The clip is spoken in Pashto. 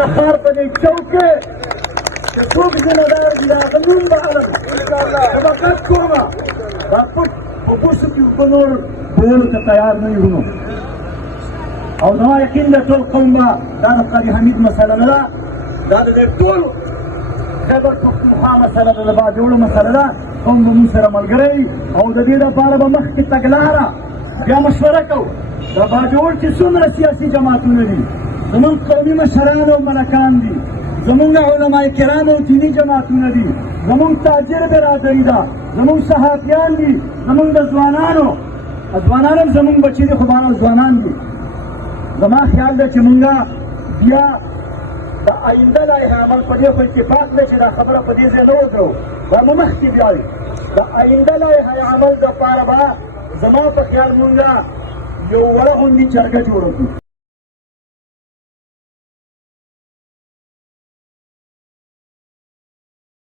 د ښار په دې چوک کې چې څوک ذمه دار دي د هغه نوم به علم طبقات کومه دا پټ په بوسو کې به نور ویلو ته تیار نه یو نو او زما یقین ده ټول قوم به دا د قاضي حمید مسله نه ده دا د دې ټولو خیبر پښتونخوا مسله ده د باجوړو مسله ده قوم به موږ سره ملګری او د دې لپاره به مخکې تګلاره بیا مشوره کوو د باجوړ چې څومره سیاسي جماعتونه دي زمونږ قومي مشران او ملکان دي زمونږ علما کرام او دیني جماعتونه دي زمونږ تاجر برادري ده زمونږ صحافیان دي زمونږ د ځوانانو هم زمونږ بچي دي خو بهرحال ځوانان دي زما خیال ده چې مونږ بیا د آینده لایحه عمل په دې خو اتفاق دی چې دا خبره په دې ځای نه ودرو دا مو مخکې بیا وي د آینده لایحه عمل دپاره به زما په خیال مونږ یو وړه غوندې جرګه جوړه کړو